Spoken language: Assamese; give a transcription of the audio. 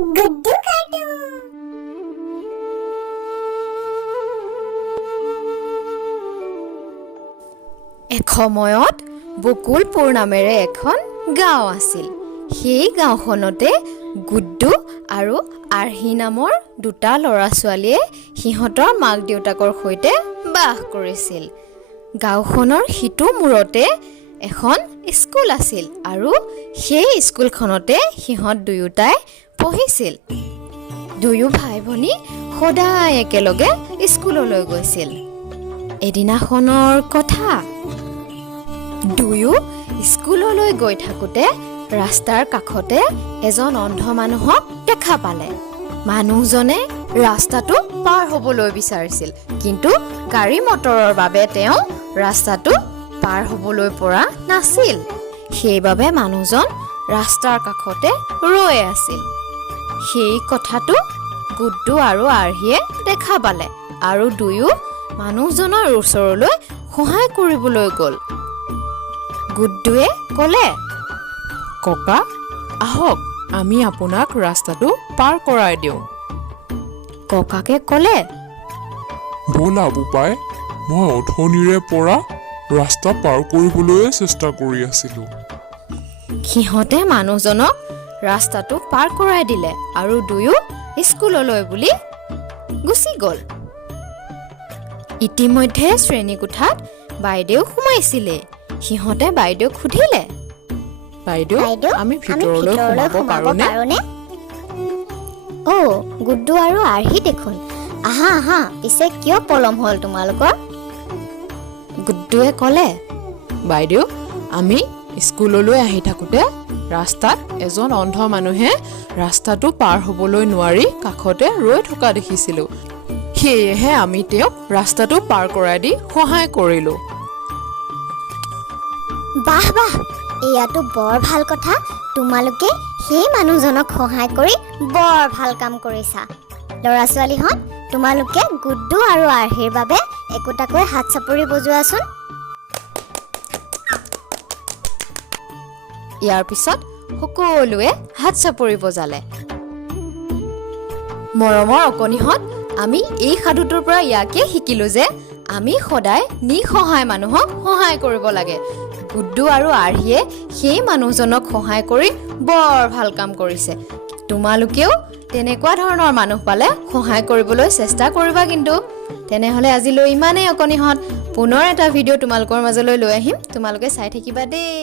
গুড্ডু কাৰ্টুন। এসময়ত বকুলপুৰ নামেৰে এখন গাঁও আছিল। সেই গাঁওখনতে গুড্ডু আৰু আৰ্হি নামৰ দুটা ল'ৰা-ছোৱালীয়ে সিহঁতৰ মাক-দেউতাকৰ সৈতে বাস কৰিছিল। গাঁওখনৰ সিটো মূৰতে এখন স্কুল আছিল আৰু সেই স্কুলখনতে সিহঁত দুয়োটাই পঢ়িছিল। দুয়ো ভাই-ভনী সদায় একেলগে স্কুললৈ গৈছিল। এদিনাখনৰ কথা, দুয়ো স্কুললৈ গৈ থাকোঁতে ৰাস্তাৰ কাষতে এজন অন্ধ মানুহক দেখা পালে। মানুহজনে ৰাস্তাটো পাৰ হ'বলৈ বিচাৰিছিল, কিন্তু গাড়ী মটৰৰ বাবে তেওঁ ৰাস্তাটো পাৰ হ'বলৈ পৰা নাছিল। সেইবাবে মানুহজন ৰাস্তাৰ কাষতে ৰৈ আছিল। সেই কথাটো গুড্ডু আৰু আৰ্হিয়ে দেখা পালে আৰু দুয়ো মানুহজনৰ ওচৰলৈ সহায় কৰিবলৈ গ'ল। গুড্ডুৱে ক'লে, ককা, আহক আমি আপোনাক ৰাস্তাটো পাৰ কৰাই দিওঁ। ককাকে ক'লে, ব'লা বোপাই, মই অথনিৰে পৰা ৰাস্তা পাৰ কৰিবলৈ চেষ্টা কৰি আছিলোঁ। সিহঁতে মানুহজনক ৰাস্তাটো পাৰ কৰাই দিলে আৰু দুয়ো স্কুললৈ বুলি গুচি গ'ল। ইতিমধ্যে শ্ৰেণীকোঠাত বাইদেউ সোমাইছিলে। সিহঁতে বাইদেউক সুধিলে, বাইদেউ, আমি ভিতৰলৈ সোমাব পাৰোঁনে? গুড্ডু আৰু আৰ্হি দেখোন। আহা আহা, পিছে কিয় পলম হ'ল তোমালোকৰ? গুড্ডুৱে ক'লে, বাইদেউ, আমি স্কুললৈ আহি থাকোঁতে ৰাস্তাত এজন অন্ধ মানুহে ৰাস্তাটো পাৰ হ'বলৈ নোৱাৰি কাষতে ৰৈ থকা দেখিছিলোঁ। সেয়েহে আমি তেওঁক ৰাস্তাটো পাৰ কৰাই দি সহায় কৰিলোঁ। বাহ বাহ, এয়াতো বৰ ভাল কথা। তোমালোকে সেই মানুহজনক সহায় কৰি বৰ ভাল কাম কৰিছা। ল'ৰা-ছোৱালীহঁত, তোমালোকে গুড্ডু আৰু আৰ্হিৰ বাবে একোটাকৈ হাত চাপৰি বজোৱাচোন। ইয়াৰ পিছত সকলোৱে হাত চাপৰি বজালে। মৰমৰ অকণিহঁত, আমি এই সাধুটোৰ পৰা ইয়াকে শিকিলোঁ যে আমি সদায় নিঃসহায় মানুহক সহায় কৰিব লাগে। গুড্ডু আৰু আৰ্হিয়ে সেই মানুহজনক সহায় কৰি বৰ ভাল কাম কৰিছে। তোমালোকেও তেনেকুৱা ধৰণৰ মানুহ পালে সহায় কৰিবলৈ চেষ্টা কৰিবা কিন্তু। তেনেহ'লে আজিলৈ ইমানেই অকণিহঁত। পুনৰ এটা ভিডিঅ' তোমালোকৰ মাজলৈ লৈ আহিম, তোমালোকে চাই থাকিবা দেই।